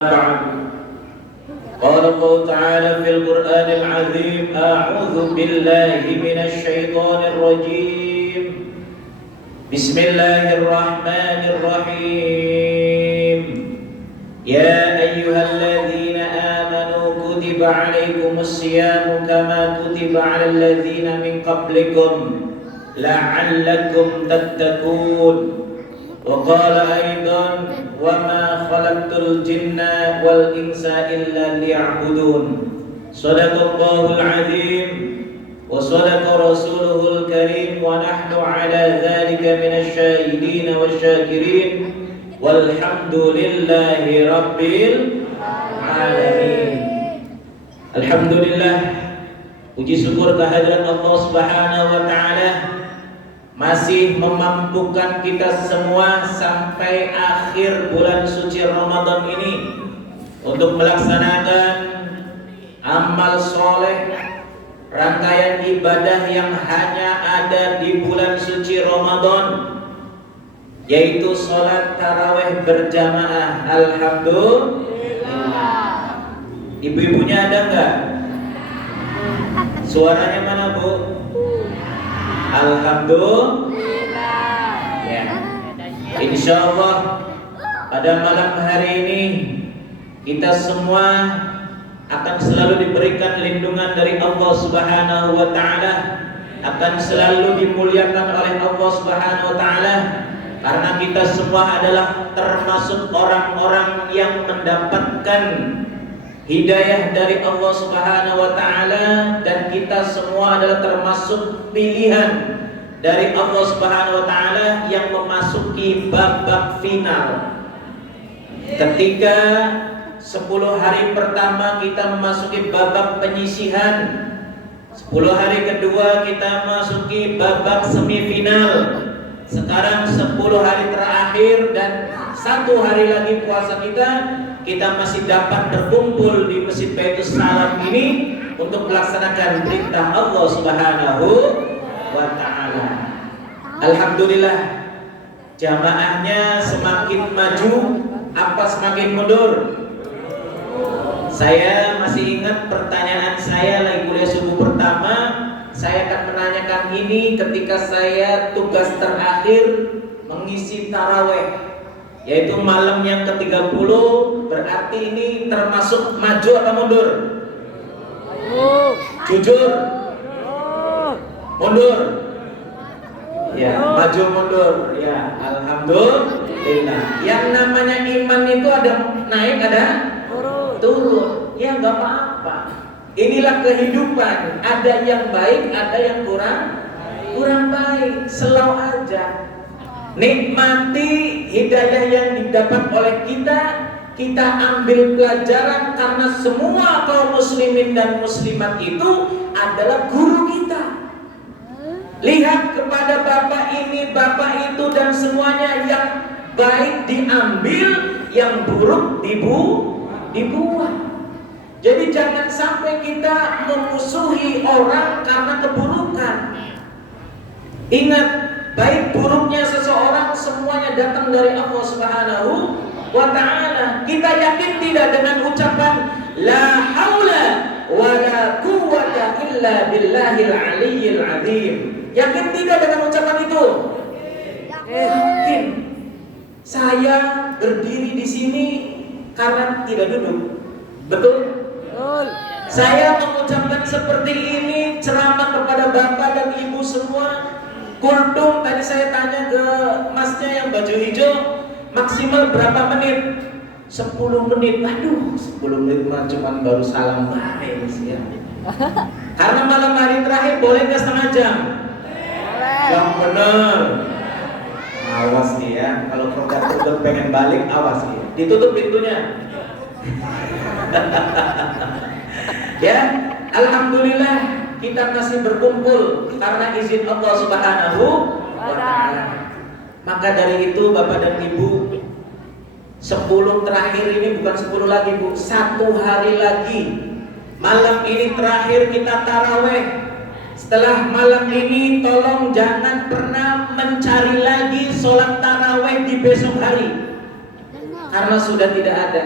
بعد قال الله تعالى في القرآن العظيم أعوذ بالله من الشيطان الرجيم بسم الله الرحمن الرحيم يا أيها الذين آمنوا كتب عليكم الصيام كما كتب على الذين من قبلكم لعلكم تتقون وقال أيضا وما خلقت الجن والإنس إلا ليعبدون صدق الله العظيم وصدق رسوله الكريم ونحن على ذلك من الشاهدين والشاكرين والحمد لله رب العالمين. Alhamdulillah, puji syukur kehadirat Allah Subhanahu wa taala masih memampukan kita semua sampai akhir bulan suci Ramadan ini untuk melaksanakan amal soleh, rangkaian ibadah yang hanya ada di bulan suci Ramadan, yaitu sholat tarawih berjamaah. Alhamdulillah. Ibu-ibunya ada enggak? Suaranya mana, Bu? Alhamdulillah. Ya. Insya Allah pada malam hari ini kita semua akan selalu diberikan lindungan dari Allah Subhanahu wa taala, akan selalu dimuliakan oleh Allah Subhanahu wa taala, karena kita semua adalah termasuk orang-orang yang mendapatkan hidayah dari Allah Subhanahu wa taala, dan kita semua adalah termasuk pilihan dari Allah Subhanahu wa taala yang memasuki babak final. Ketika 10 hari pertama kita memasuki babak penyisihan, 10 hari kedua kita memasuki babak semifinal. Sekarang 10 hari terakhir dan 1 hari lagi puasa kita masih dapat berkumpul di Masjid Baitus Salam ini untuk melaksanakan perintah Allah Subhanahu wa taala. Alhamdulillah, jamaahnya semakin maju apa semakin mundur? Saya masih ingat pertanyaan saya lagi kuliah subuh pertama. Saya akan menanyakan ini ketika saya tugas terakhir mengisi taraweh, yaitu malam yang ke-30. Berarti ini termasuk maju atau mundur? Jujur? Mundur? Ya, maju mundur. Ya, alhamdulillah. Yang namanya iman itu ada naik, ada turun. Ya, nggak apa-apa. Inilah kehidupan. Ada yang baik, ada yang kurang baik. Slow aja. Nikmati hidayah yang didapat oleh kita ambil pelajaran, karena semua kaum muslimin dan muslimat itu adalah guru kita. Lihat kepada bapak ini, bapak itu, dan semuanya yang baik diambil, yang buruk dibuang. Jadi jangan sampai kita memusuhi orang karena keburukan. Ingat, baik buruknya seseorang semuanya datang dari Allah Subhanahu wa ta'ala. Kita yakin tidak dengan ucapan la haula wa la quwwata illa billahil aliyyil azim? Yakin tidak dengan ucapan itu? Yakin. Saya berdiri di sini karena tidak duduk. Betul? Saya mengucapkan seperti ini ceramah kepada bapak dan ibu semua. Kultum, tadi saya tanya ke masnya yang baju hijau, maksimal berapa menit? 10 menit. Aduh, 10 menit mah cuman baru salam baik sih ya. Karena malam hari terakhir boleh nggak setengah jam? Yang bener. Awas nih ya, kalau produk pengen balik, awas nih. Ditutup pintunya. Ya, alhamdulillah kita masih berkumpul karena izin Allah Subhanahu wa ta'ala. Maka dari itu Bapak dan Ibu, 10 terakhir ini bukan 10 lagi, Bu, 1 hari lagi. Malam ini terakhir kita taraweh. Setelah malam ini tolong jangan pernah mencari lagi sholat taraweh di besok hari, karena sudah tidak ada.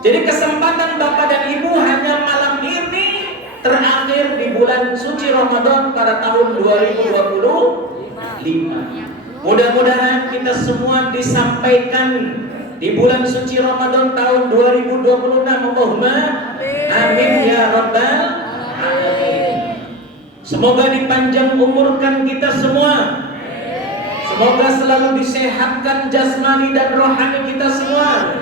Jadi kesempatan Bapak dan Ibu hanya malam ini terakhir di bulan suci Ramadan pada tahun 2025. Mudah-mudahan kita semua disampaikan di bulan suci Ramadan tahun 2026. Allahumma amin ya rabbal alamin. Semoga dipanjang umurkan kita semua. Semoga selalu disehatkan jasmani dan rohani kita semua.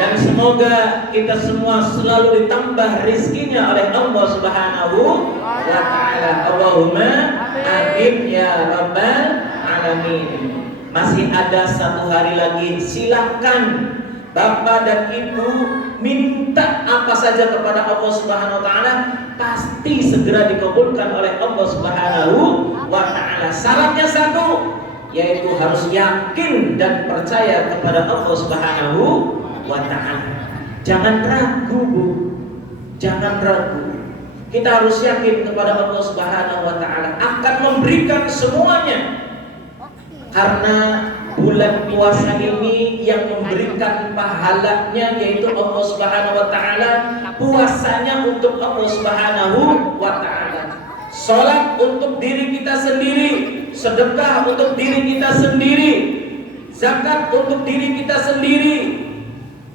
Dan semoga kita semua selalu ditambah rizkinya oleh Allah Subhanahu wa ta'ala. Allahumma amin ya rabbal alamin. Masih ada 1 hari lagi. Silahkan Bapak dan Ibu minta apa saja kepada Allah Subhanahu wa ta'ala, pasti segera dikabulkan oleh Allah Subhanahu wa ta'ala. Syaratnya 1, yaitu harus yakin dan percaya kepada Allah Subhanahu wa ta'ala. Jangan ragu, Bu. Jangan ragu. Kita harus yakin kepada Allah Subhanahu wa ta'ala akan memberikan semuanya. Karena bulan puasa ini yang memberikan pahalanya yaitu Allah Subhanahu wa ta'ala. Puasanya untuk Allah Subhanahu wa ta'ala. Salat untuk diri kita sendiri, sedekah untuk diri kita sendiri, zakat untuk diri kita sendiri.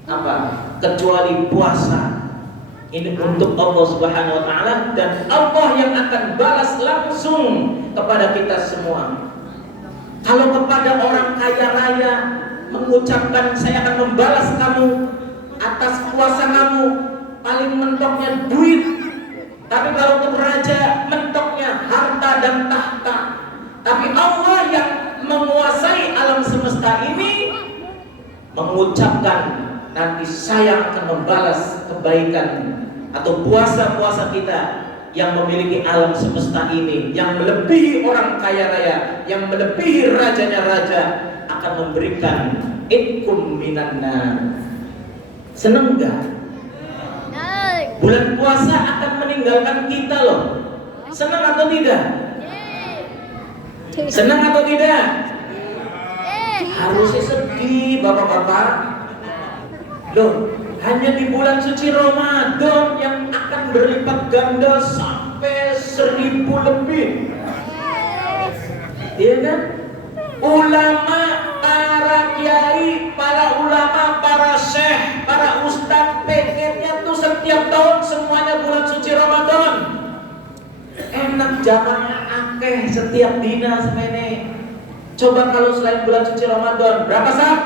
Apa? Kecuali puasa ini untuk Allah Subhanahu wa ta'ala, dan Allah yang akan balas langsung kepada kita semua. Kalau kepada orang kaya raya mengucapkan saya akan membalas kamu atas puasa kamu, paling mentoknya duit. Tapi kalau untuk raja mentoknya harta dan tahta. Tapi Allah yang menguasai alam semesta ini mengucapkan nanti saya akan membalas kebaikan atau puasa-puasa kita yang memiliki alam semesta ini, yang melebihi orang kaya raya, yang melebihi rajanya raja, akan memberikan itkum minan nar. Seneng gak? Bulan puasa akan meninggalkan kita loh. Senang atau tidak? Senang atau tidak? Harusnya sedih bapak-bapak. Loh, hanya di bulan suci Ramadan yang akan berlipat ganda sampai 1000 lebih. Iya kan? Ulama, para kiai, para ulama, para syekh, para ustadz, pengennya tuh setiap tahun semuanya bulan suci Ramadan. Enak jamaah akeh setiap dina semene. Coba kalau selain bulan suci Ramadan, berapa sah?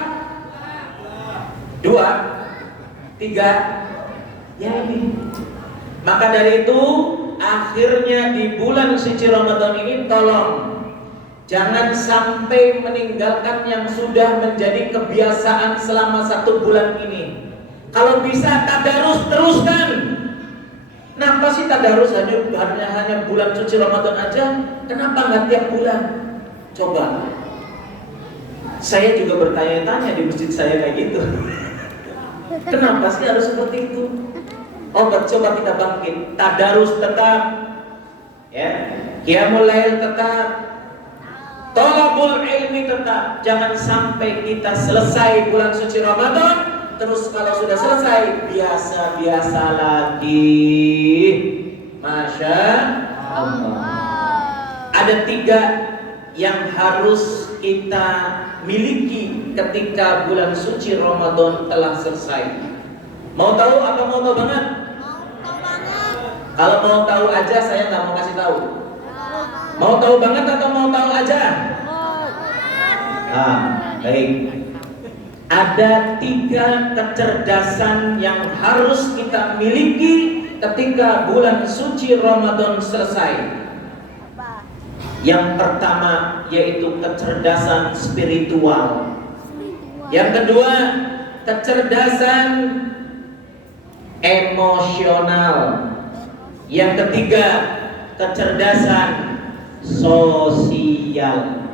2, 3, ya ini. Maka dari itu akhirnya di bulan suci Ramadan ini tolong jangan sampai meninggalkan yang sudah menjadi kebiasaan selama 1 bulan ini. Kalau bisa tadarus teruskan. Kenapa sih tadarus hanya bulan suci Ramadan aja? Kenapa nggak tiap bulan? Coba. Saya juga bertanya-tanya di masjid saya kayak gitu. Kenapa sih harus seperti itu? Coba kita bangkit. Tadarus tetap, ya. Qiyamul lail tetap, thalabul ilmi tetap. Jangan sampai kita selesai bulan suci Ramadan, terus kalau sudah selesai biasa-biasa lagi. Masya Allah. Ada 3 yang harus kita miliki ketika bulan suci Ramadan telah selesai. Mau tahu apa mau tahu banget? Kalau mau tahu aja saya nggak mau kasih tahu. Mau tahu banget atau mau tahu aja? Baik. Ada 3 kecerdasan yang harus kita miliki ketika bulan suci Ramadan selesai. Yang pertama yaitu kecerdasan spiritual. Yang kedua, kecerdasan emosional. Yang ketiga, kecerdasan sosial.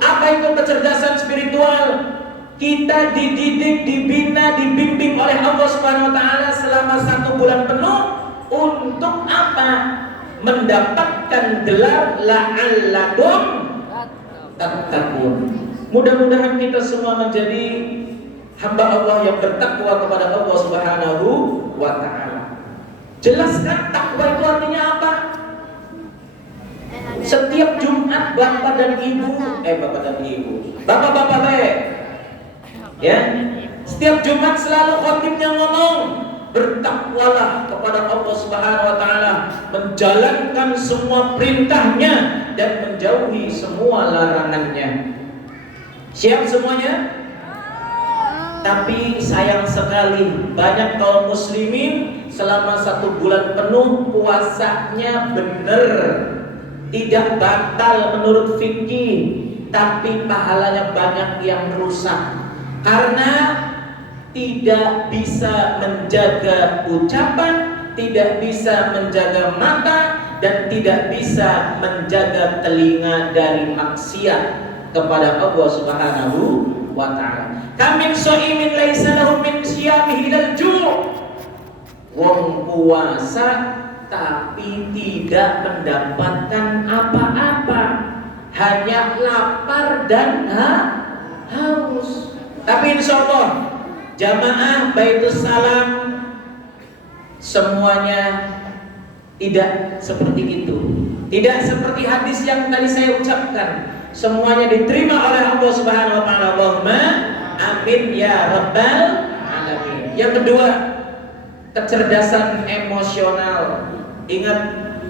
Apa itu kecerdasan spiritual? Kita dididik, dibina, dibimbing oleh Allah Subhanahu wa ta'ala selama 1 bulan penuh. Untuk apa? Mendapatkan gelar la'allakum tattaqun. Mudah-mudahan kita semua menjadi hamba Allah yang bertakwa kepada Allah Subhanahu wa ta'ala. Jelaskan takwa itu artinya apa? Setiap Jumat bapak dan ibu, bapak-bapak ya, setiap Jumat selalu khotibnya ngomong, bertakwalah kepada Allah Subhanahu wa ta'ala, menjalankan semua perintahnya dan menjauhi semua larangannya. Siap semuanya? Tapi sayang sekali banyak kaum muslimin selama 1 bulan penuh puasanya bener, tidak batal menurut fikih, tapi pahalanya banyak yang rusak karena tidak bisa menjaga ucapan, tidak bisa menjaga mata, dan tidak bisa menjaga telinga dari maksiat kepada Allah Subhanahu wa ta'ala. Kamin sha'imin laisa lahu min siyamihi ilal ju'. Wong puasa tapi tidak mendapatkan apa-apa, hanya lapar dan haus. Tapi insya Allah jamaah Baitus Salam semuanya tidak seperti itu, tidak seperti hadis yang tadi saya ucapkan. Semuanya diterima oleh Allah Subhanahu wa ta'ala. Allahumma amin ya rabbal alamin. Yang kedua, kecerdasan emosional. Ingat,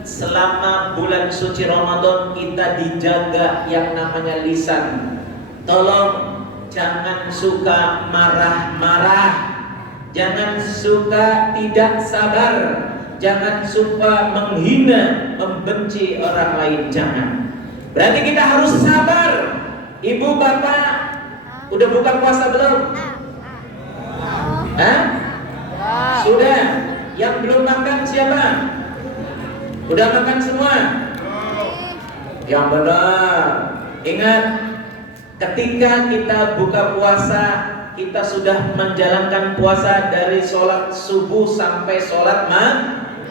selama bulan suci Ramadan kita dijaga yang namanya lisan. Tolong jangan suka marah-marah, jangan suka tidak sabar, jangan suka menghina, membenci orang lain, jangan. Berarti kita harus sabar. Ibu bapak udah buka puasa belum? Hah? Sudah. Yang belum makan siapa? Udah makan semua? Yang benar. Ingat, ketika kita buka puasa, kita sudah menjalankan puasa dari sholat subuh sampai sholat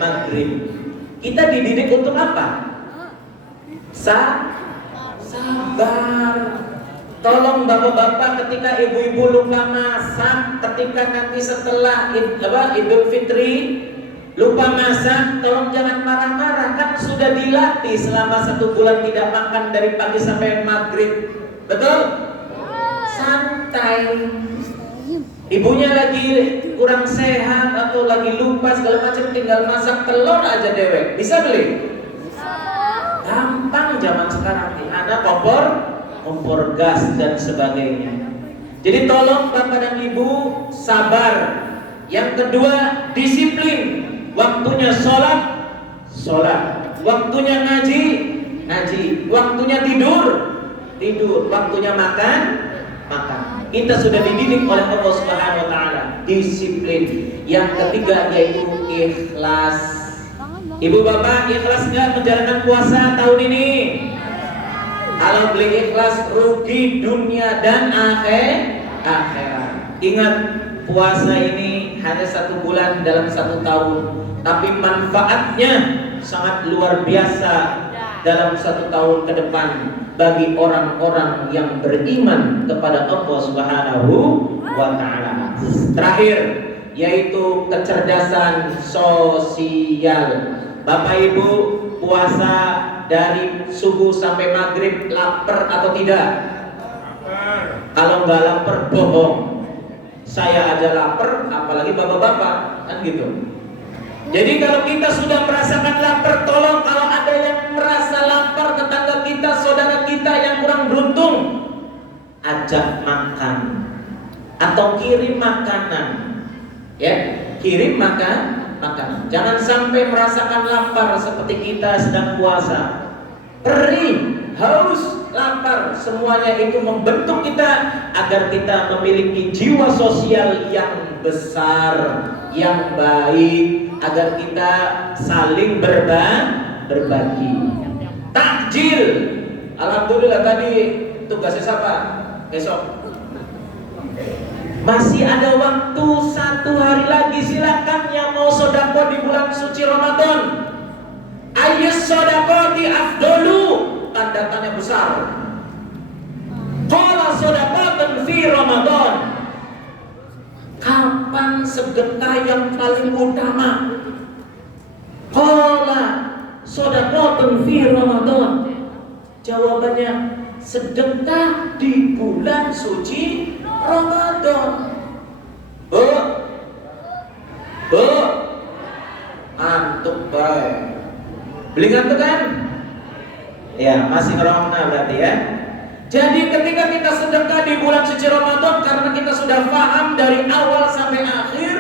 maghrib. Kita dididik untuk apa? Sabar. Tolong bapak-bapak, ketika ibu-ibu lupa masak, ketika nanti setelah Idul Fitri lupa masak, tolong jangan marah-marah. Kan sudah dilatih selama 1 bulan tidak makan dari pagi sampai maghrib. Betul? Santai. Ibunya lagi kurang sehat atau lagi lupa segala macam, tinggal masak telur aja dewek. Bisa beli? Gampang zaman sekarang nih. Ada kompor gas dan sebagainya. Jadi tolong bapak dan ibu sabar. Yang kedua, disiplin. Waktunya sholat, waktunya ngaji, waktunya tidur, waktunya makan. Kita sudah dididik oleh Allah Subhanahu wa ta'ala. Disiplin. Yang ketiga yaitu ikhlas. Ibu bapak ikhlas nggak menjalankan puasa tahun ini? Kalau beli ikhlas rugi dunia dan akhirat. Ingat, puasa ini hanya 1 bulan dalam 1 tahun, tapi manfaatnya sangat luar biasa dalam 1 tahun ke depan bagi orang-orang yang beriman kepada Allah Subhanahu wa ta'ala. Terakhir, yaitu kecerdasan sosial. Bapak Ibu puasa dari subuh sampai maghrib lapar atau tidak? Lapar. Kalau nggak lapar bohong. Saya aja lapar, apalagi bapak-bapak, kan gitu. Jadi kalau kita sudah merasakan lapar, tolong kalau ada yang merasa lapar, tetangga kita, saudara kita yang kurang beruntung, ajak makan atau kirim makanan, ya, kirim makanan. Jangan sampai merasakan lapar seperti kita sedang puasa. Perih, haus, lapar, semuanya itu membentuk kita agar kita memiliki jiwa sosial yang besar, yang baik, agar kita saling berbagi. Takjil. Alhamdulillah tadi tugasnya siapa? Besok. Masih ada waktu 1 hari lagi, silakan yang mau sedekah di bulan suci Ramadan. Ayyus shadaqati afdalu, tanda tanya besar. Qala shadaqatan fi Ramadan. sedekah yang paling utama? Qala shadaqatun fi Ramadan. Jawabannya sedekah di bulan suci Ramadan. Bu, antuk baik. Beli ngantuk kan? Ya, masih ngerongna berarti ya. Jadi ketika kita sedekah di bulan suci Ramadan, karena kita sudah paham dari awal sampai akhir,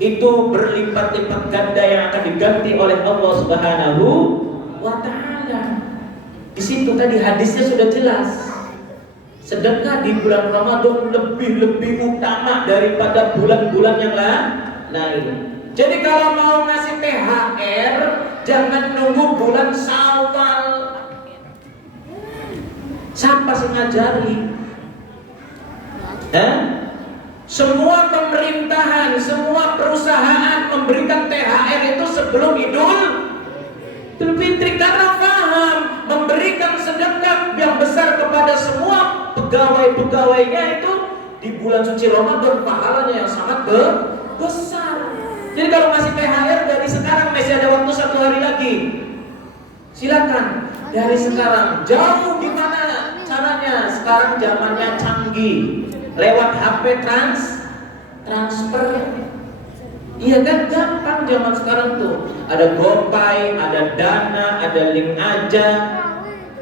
itu berlipat-lipat ganda yang akan diganti oleh Allah Subhanahu wa Ta'ala. Di situ tadi hadisnya sudah jelas. Sedekah di bulan Ramadan lebih utama daripada bulan-bulan yang lain. Jadi kalau mau ngasih THR, jangan nunggu bulan Syawal. Siapa sih ngajari? Semua pemerintahan, semua perusahaan memberikan THR itu sebelum Idul Fitri, karena paham memberikan sedekah yang besar kepada semua pegawai-pegawainya itu di bulan suci Ramadan pahalanya yang sangat besar. Jadi kalau masih THR dari sekarang, masih ada waktu 1 hari lagi, silakan dari sekarang. Jauh gimana caranya? Sekarang zamannya canggih, lewat HP transfer. Iya kan, gampang zaman sekarang tuh. Ada GoPay, ada Dana, ada Link Aja,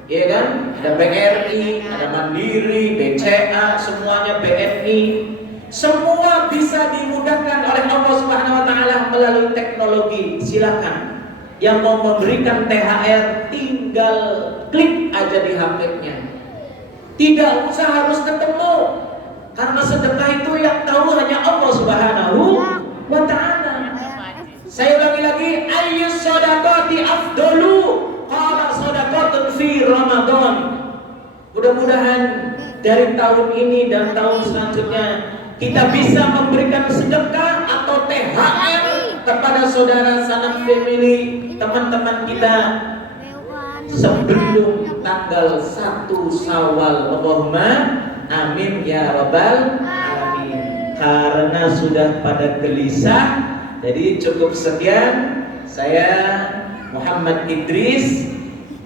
iya kan? Ada BRI, ada Mandiri, BCA, semuanya BNI. Semua bisa dimudahkan oleh Allah Subhanahu wa Ta'ala melalui teknologi. Silakan. Yang mau memberikan THR tinggal klik aja di HP-nya. Tidak usah harus ketemu. Karena sedekah itu yang tahu hanya Allah Subhanahu wa Ta'ala. Saya ulangi lagi, ayyus shadaqati afdalu? Qala shadaqatun fi Ramadan. Mudah-mudahan dari tahun ini dan tahun selanjutnya kita bisa memberikan sedekah atau THR kepada saudara sanak family, teman-teman kita sebelum tanggal 1 Syawal. Allahumma amin ya rabbal alamin. Karena sudah pada gelisah, jadi cukup sekian. Saya Muhammad Idris,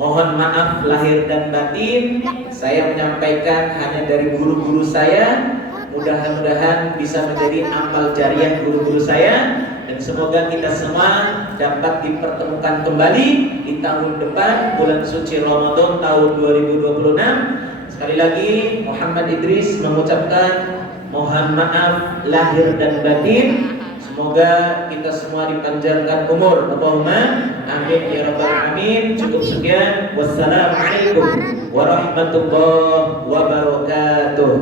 mohon maaf lahir dan batin. Saya menyampaikan hanya dari guru-guru saya. Mudah-mudahan bisa menjadi amal jariah guru-guru saya, dan semoga kita semua dapat dipertemukan kembali di tahun depan, bulan suci Ramadan tahun 2026. Sekali lagi Muhammad Idris mengucapkan mohon maaf lahir dan batin. Semoga kita semua dipanjangkan umur. Allahumma amin ya rabbal alamin. Cukup sekian. Wassalamualaikum warahmatullahi wabarakatuh.